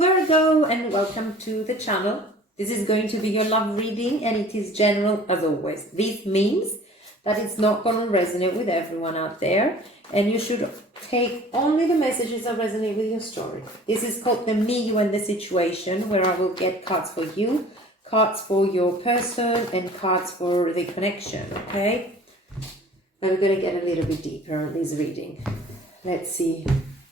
Virgo, and welcome to the channel. This is going to be your love reading, and it is general as always. This means that it's not going to resonate with everyone out there, and you should take only the messages that resonate with your story. This is called the me, you, and the situation, where I will get cards for you, cards for your person, and cards for the connection, okay? And we're going to get a little bit deeper on this reading. Let's see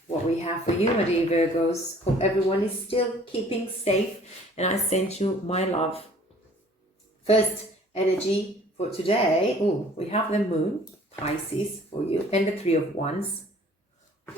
what we have for you, my dear Virgos. Hope everyone is still keeping safe, and I sent you my love. First energy for today. Oh, we have the moon, Pisces, for you, and the Three of Wands.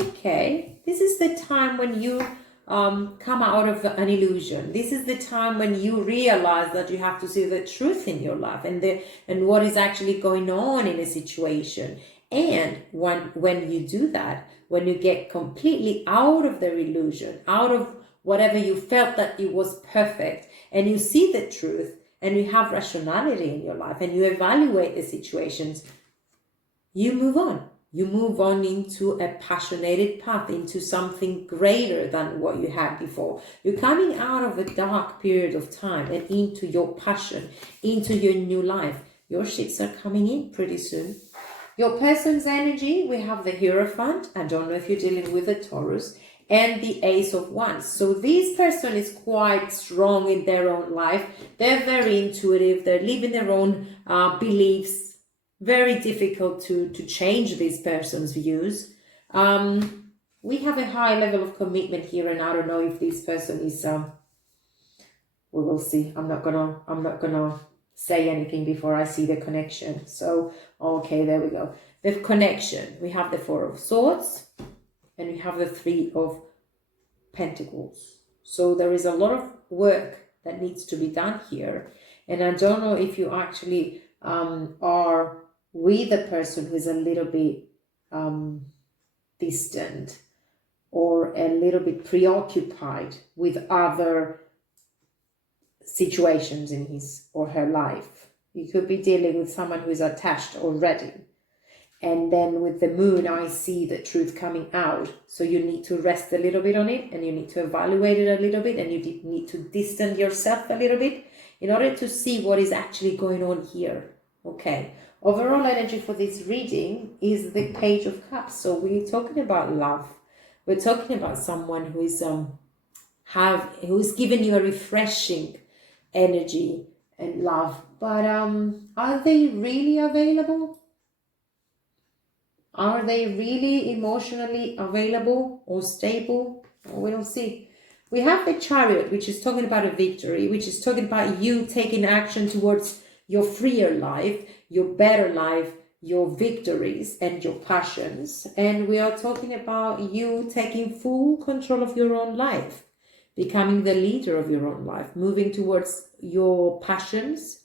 Okay, this is the time when you come out of an illusion. This is the time when you realize that you have to see the truth in your life and what is actually going on in a situation. And when you do that, when you get completely out of the illusion, out of whatever you felt that it was perfect, and you see the truth, and you have rationality in your life, and you evaluate the situations, you move on. You move on into a passionate path, into something greater than what you had before. You're coming out of a dark period of time and into your passion, into your new life. Your shits are coming in pretty soon. Your person's energy, we have the Hierophant. I don't know if you're dealing with a Taurus, and the Ace of Wands. So this person is quite strong in their own life. They're very intuitive. They're living their own beliefs. Very difficult to change this person's views. We have a high level of commitment here, and I don't know if this person is. We will see. I'm not gonna say anything before I see the connection. So, okay, there we go. The connection. We have the Four of Swords, and we have the Three of Pentacles. So there is a lot of work that needs to be done here. And I don't know if you actually are with a person who is a little bit distant or a little bit preoccupied with other situations in his or her life. You could be dealing with someone who is attached already. And then with the moon, I see the truth coming out. So you need to rest a little bit on it, and you need to evaluate it a little bit, and you need to distance yourself a little bit in order to see what is actually going on here. Okay. Overall energy for this reading is the Page of Cups. So we're talking about love. We're talking about someone who is who's given you a refreshing energy and love. But are they really available? Are they really emotionally available or stable? We don't see. We have the Chariot, which is talking about a victory, which is talking about you taking action towards your freer life, your better life, your victories and your passions. And we are talking about you taking full control of your own life, becoming the leader of your own life, moving towards your passions,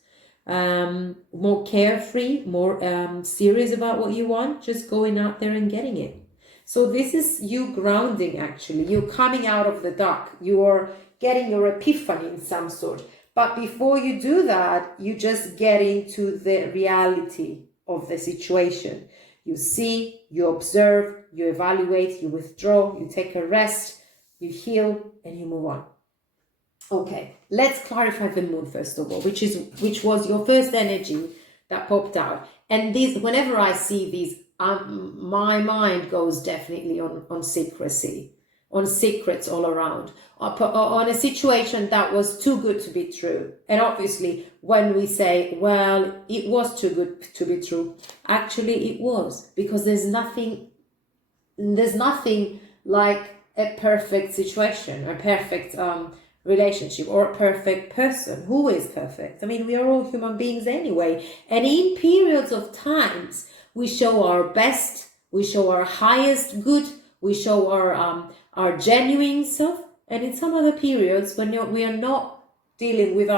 more carefree, more serious about what you want, just going out there and getting it. So this is you grounding, actually. You're coming out of the dark. You're getting your epiphany in some sort. But before you do that, you just get into the reality of the situation. You see, you observe, you evaluate, you withdraw, you take a rest, you heal, and you move on. Okay, let's clarify the moon first of all, which was your first energy that popped out. And this, whenever I see these, my mind goes definitely on secrecy, on secrets all around, on a situation that was too good to be true. And obviously, when we say, well, it was too good to be true, actually it was, because there's nothing like a perfect situation, a perfect relationship, or a perfect person. Who is perfect? I mean, we are all human beings anyway. And in periods of times, we show our best, we show our highest good, we show our genuine self. And in some other periods, when we are not dealing with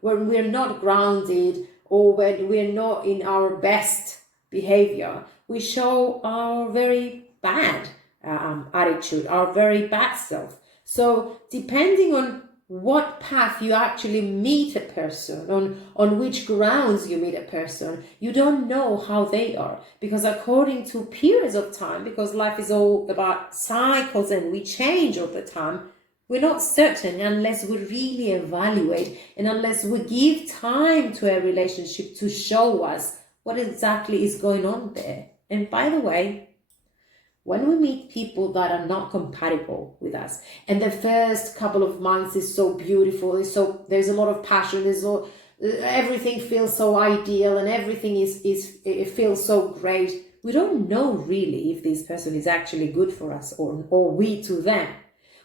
when we're not grounded, or when we're not in our best behavior, we show our very bad attitude, our very bad self. So depending on what path you actually meet a person, on which grounds you meet a person, you don't know how they are. Because according to periods of time, because life is all about cycles and we change all the time, We're not certain unless we really evaluate and unless we give time to a relationship to show us what exactly is going on there. And by the way, when we meet people that are not compatible with us, and the first couple of months is so beautiful, there's a lot of passion, everything feels so ideal, and everything it feels so great. We don't know really if this person is actually good for us or we to them.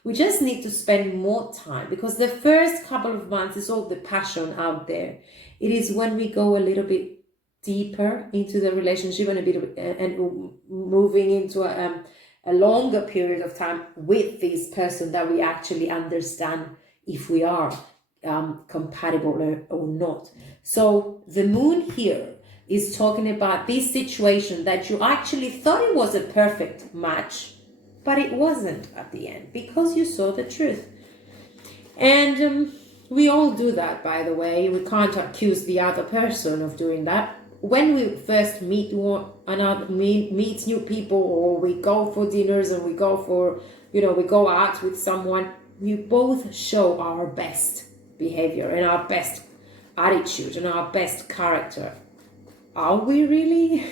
We just need to spend more time, because the first couple of months is all the passion out there. It is when we go a little bit deeper into the relationship and moving into a longer period of time with this person that we actually understand if we are compatible or not. So the moon here is talking about this situation that you actually thought it was a perfect match, but it wasn't at the end, because you saw the truth. And we all do that, by the way. We can't accuse the other person of doing that. When we first meet new people, or we go for dinners, and we go out with someone, we both show our best behavior and our best attitude and our best character. Are we really?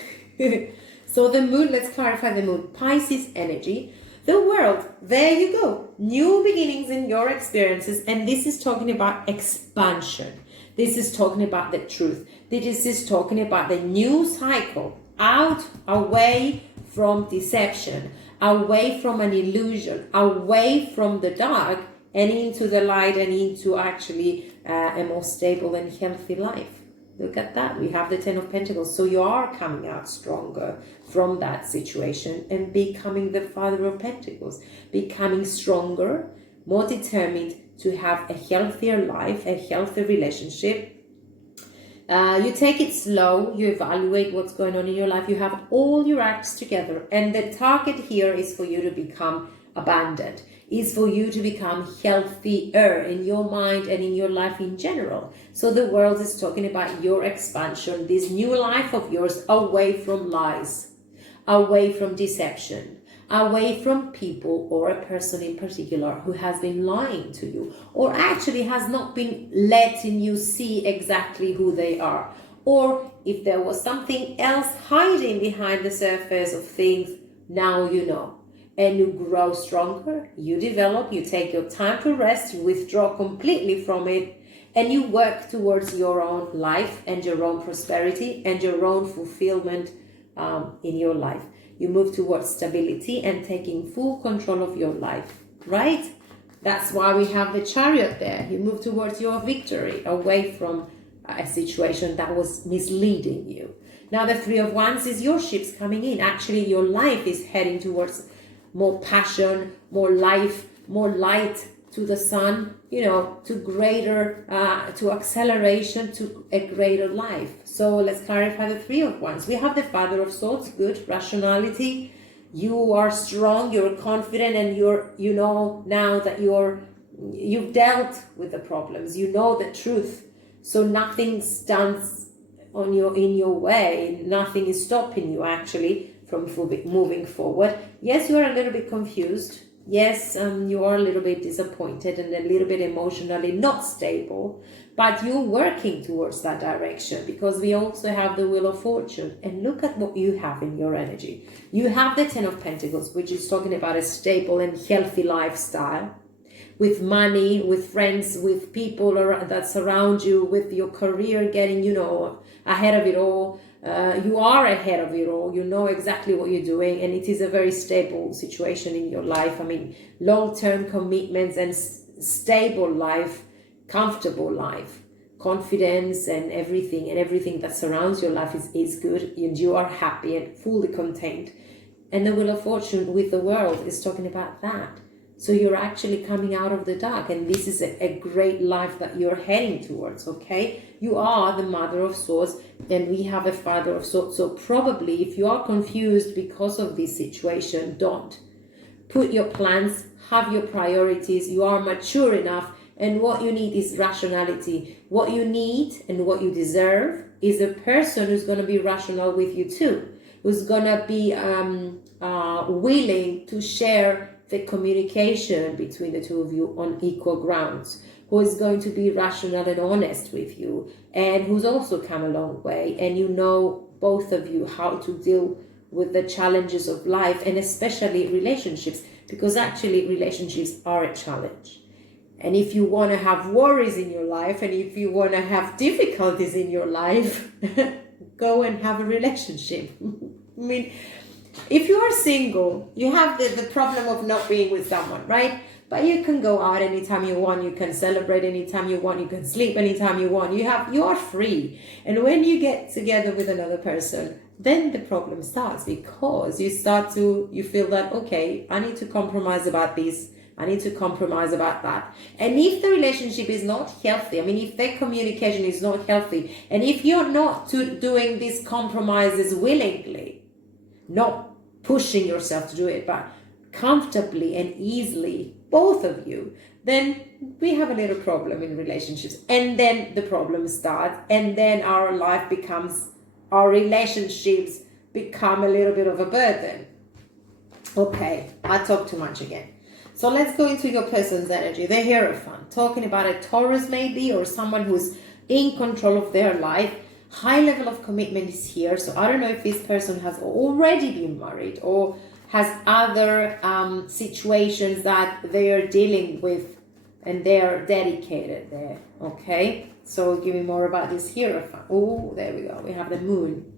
So the moon, let's clarify the moon. Pisces energy. The world, there you go. New beginnings in your experiences. And this is talking about expansion. This is talking about the truth. This is talking about the new cycle. Out, away from deception. Away from an illusion. Away from the dark and into the light, and into actually a more stable and healthy life. Look at that. We have the Ten of Pentacles. So you are coming out stronger from that situation and becoming the Father of Pentacles. Becoming stronger, more determined to have a healthier life, a healthy relationship. You take it slow. You evaluate what's going on in your life. You have all your acts together. And the target here is for you to become abundant. Is for you to become healthier in your mind and in your life in general. So the world is talking about your expansion, this new life of yours, away from lies, away from deception, away from people or a person in particular who has been lying to you, or actually has not been letting you see exactly who they are. Or if there was something else hiding behind the surface of things, now you know. And you grow stronger, you develop, you take your time to rest, you withdraw completely from it, and you work towards your own life and your own prosperity and your own fulfillment in your life. You move towards stability and taking full control of your life, right? That's why we have the Chariot there. You move towards your victory, away from a situation that was misleading you. Now the Three of Wands is your ships coming in. Actually, your life is heading towards more passion, more life, more light to the sun, to greater, to acceleration, to a greater life. So let's clarify the Three of Wands. We have the Father of Swords, good, rationality. You are strong, you're confident, and you know now that you've dealt with the problems. You know the truth. So nothing stands in your way. Nothing is stopping you actually from moving forward. Yes, you are a little bit confused. Yes, you are a little bit disappointed and a little bit emotionally not stable, but you're working towards that direction, because we also have the Wheel of Fortune. And look at what you have in your energy. You have the Ten of Pentacles, which is talking about a stable and healthy lifestyle, with money, with friends, with people that surround you, with your career getting, ahead of it all. You are ahead of it all. You know exactly what you're doing, and it is a very stable situation in your life. I mean, long-term commitments and stable life, comfortable life, confidence and everything that surrounds your life is good, and you are happy and fully contained. And the Wheel of Fortune with the World is talking about that. So you're actually coming out of the dark, and this is a great life that you're heading towards, okay? You are the Mother of Swords, and we have a Father of Swords. So probably if you are confused because of this situation, don't. Put your plans, have your priorities, you are mature enough, and what you need is rationality. What you need and what you deserve is a person who's going to be rational with you too, who's going to be willing to share the communication between the two of you on equal grounds, who is going to be rational and honest with you, and who's also come a long way, and you know, both of you, how to deal with the challenges of life, and especially relationships, because actually relationships are a challenge. And if you want to have worries in your life, and if you want to have difficulties in your life, go and have a relationship. I mean, if you are single, you have the problem of not being with someone, right? But you can go out anytime you want, you can celebrate anytime you want, you can sleep anytime you want, you are free. And when you get together with another person, then the problem starts, because you feel that, okay, I need to compromise about this, I need to compromise about that. And if the relationship is not healthy, I mean, if their communication is not healthy, and if you're not doing these compromises willingly, not pushing yourself to do it, but comfortably and easily, both of you, then we have a little problem in relationships. And then the problem starts, and then our relationships become a little bit of a burden. Okay, I talk too much again. So let's go into your person's energy. The Hierophant, talking about a Taurus maybe, or someone who's in control of their life. High level of commitment is here. So I don't know if this person has already been married or has other situations that they are dealing with, and they are dedicated there. Okay, so give me more about this Hierophant. Oh, there we go. We have the Moon.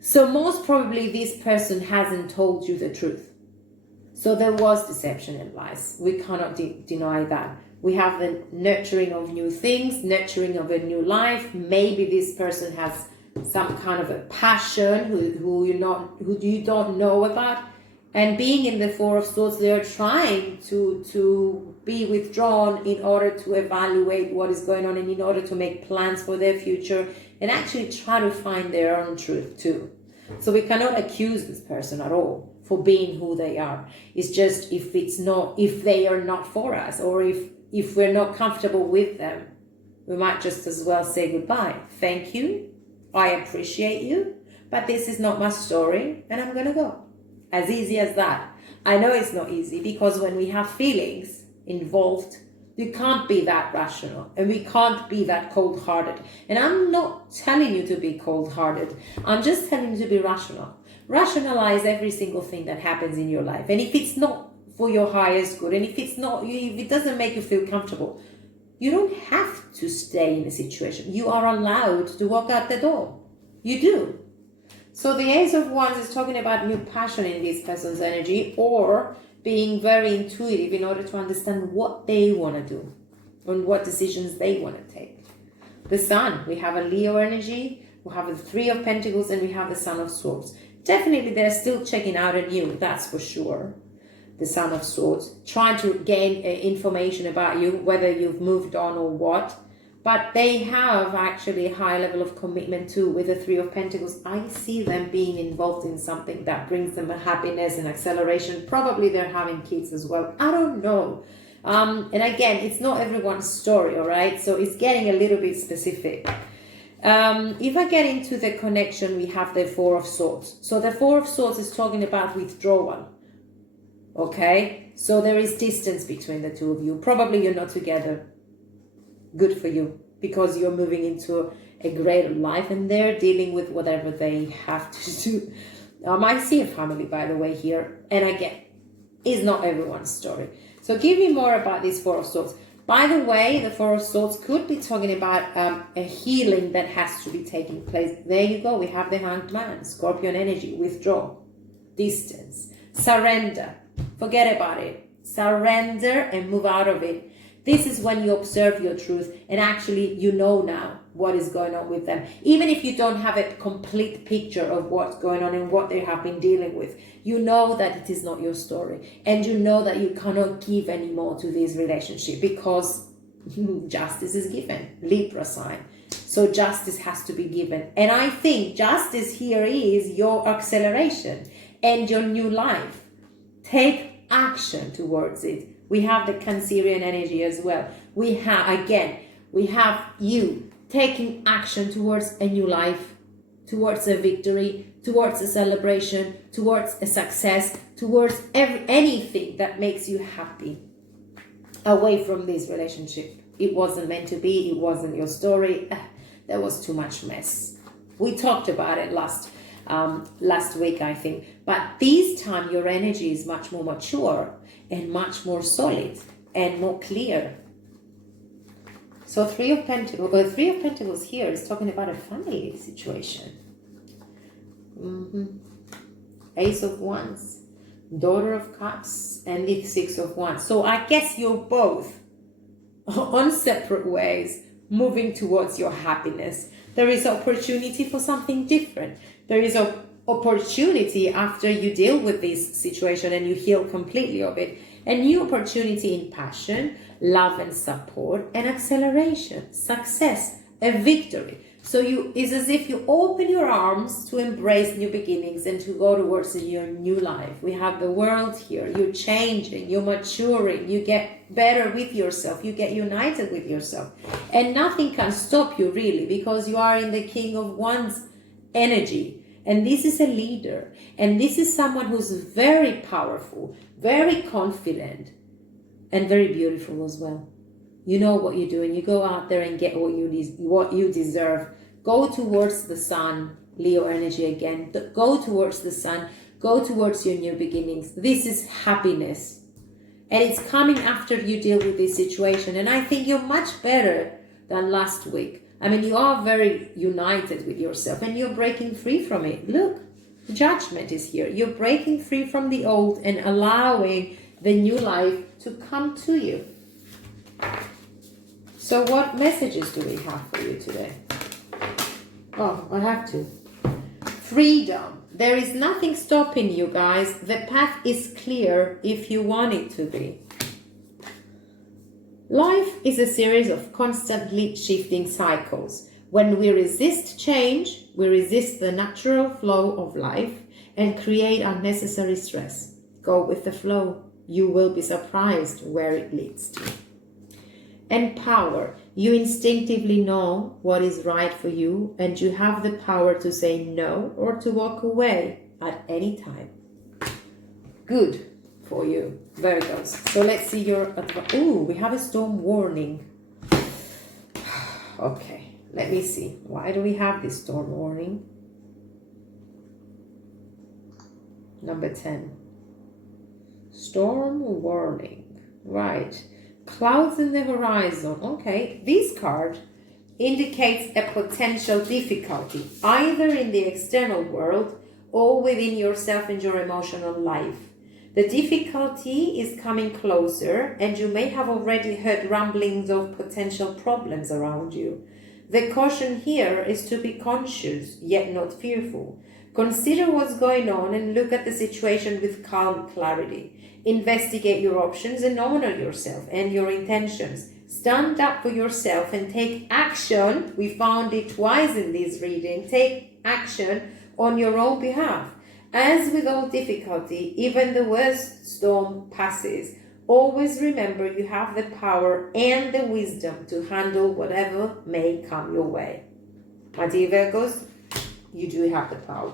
So most probably this person hasn't told you the truth. So there was deception and lies. We cannot deny that. We have the nurturing of new things, nurturing of a new life. Maybe this person has some kind of a passion who you don't know about. And being in the Four of Swords, they're trying to be withdrawn in order to evaluate what is going on, and in order to make plans for their future, and actually try to find their own truth too. So we cannot accuse this person at all for being who they are. It's just if they are not for us, or if we're not comfortable with them, we might just as well say goodbye. Thank you, I appreciate you, but this is not my story, and I'm gonna go. As easy as that. I know it's not easy, because when we have feelings involved, you can't be that rational, and we can't be that cold-hearted. And I'm not telling you to be cold-hearted. I'm just telling you to be rational. Rationalize every single thing that happens in your life. And if it's not for your highest good, and if it doesn't make you feel comfortable, you don't have to stay in a situation. You are allowed to walk out the door. You do. So the Ace of Wands is talking about new passion in this person's energy, or being very intuitive in order to understand what they want to do and what decisions they want to take. The Sun, we have a Leo energy, we have the Three of Pentacles, and we have the Son of Swords. Definitely they're still checking out on you, that's for sure. The Son of Swords, trying to gain information about you, whether you've moved on or what. But they have actually a high level of commitment too with the Three of Pentacles. I see them being involved in something that brings them a happiness and acceleration. Probably they're having kids as well. I don't know. And again, it's not everyone's story, all right? So it's getting a little bit specific. If I get into the connection, we have the Four of Swords. So the Four of Swords is talking about withdrawal. Okay? So there is distance between the two of you. Probably you're not together. Good for you, because you're moving into a greater life, and they're dealing with whatever they have to do. I see a family, by the way, here, and again, it's not everyone's story. So give me more about this Four of Swords. By the way, the Four of Swords could be talking about a healing that has to be taking place. There you go. We have the Hanged Man, Scorpion energy, withdraw, distance, surrender. Forget about it. Surrender and move out of it. This is when you observe your truth, and actually you know now what is going on with them. Even if you don't have a complete picture of what's going on and what they have been dealing with, you know that it is not your story, and you know that you cannot give any more to this relationship, because justice is given. Libra sign. So justice has to be given. And I think justice here is your acceleration and your new life. Take action towards it. We have the Cancerian energy as well. We have you taking action towards a new life, towards a victory, towards a celebration, towards a success, towards anything that makes you happy. Away from this relationship. It wasn't meant to be. It wasn't your story. There was too much mess. We talked about it last week, I think. But this time your energy is much more mature and much more solid and more clear. So Three of Pentacles here is talking about a family situation. Ace of Wands, Daughter of Cups, and the Six of Wands. So I guess you're both on separate ways moving towards your happiness. There is opportunity for something different. There is an opportunity after you deal with this situation and you heal completely of it. A new opportunity in passion, love and support, and acceleration, success, a victory. So it's as if you open your arms to embrace new beginnings and to go towards your new life. We have the world here. You're changing, you're maturing, you get better with yourself, you get united with yourself. And nothing can stop you really, because you are in the King of Wands energy. And this is a leader. And this is someone who's very powerful, very confident, and very beautiful as well. You know what you're doing. You go out there and get what you deserve. Go towards the sun, Leo energy again. Go towards the sun. Go towards your new beginnings. This is happiness. And it's coming after you deal with this situation. And I think you're much better than last week. I mean, you are very united with yourself and you're breaking free from it. Look, Judgment is here. You're breaking free from the old and allowing the new life to come to you. So what messages do we have for you today? Oh, I have to. Freedom. There is nothing stopping you, guys. The path is clear if you want it to be. Life is a series of constantly shifting cycles. When we resist change, we resist the natural flow of life and create unnecessary stress. Go with the flow. You will be surprised where it leads to. And power. You instinctively know what is right for you, and you have the power to say no or to walk away at any time. Good for you, Virgos. So let's see your advice. Ooh, we have a storm warning. Okay, let me see. Why do we have this storm warning? Number 10. Storm warning. Right. Clouds in the horizon. Okay, this card indicates a potential difficulty, either in the external world or within yourself and your emotional life. The difficulty is coming closer, and you may have already heard rumblings of potential problems around you. The caution here is to be conscious, yet not fearful. Consider what's going on and look at the situation with calm clarity. Investigate your options and honor yourself and your intentions. Stand up for yourself and take action. We found it twice in this reading. Take action on your own behalf. As with all difficulty, even the worst storm passes. Always remember you have the power and the wisdom to handle whatever may come your way. My dear Virgos, you do have the power.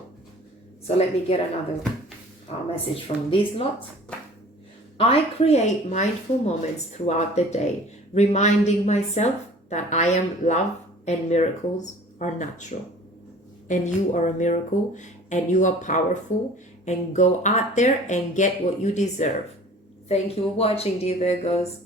So let me get another message from this lot. I create mindful moments throughout the day, reminding myself that I am love and miracles are natural. And you are a miracle, and you are powerful, and go out there and get what you deserve. Thank you for watching, dear Virgos.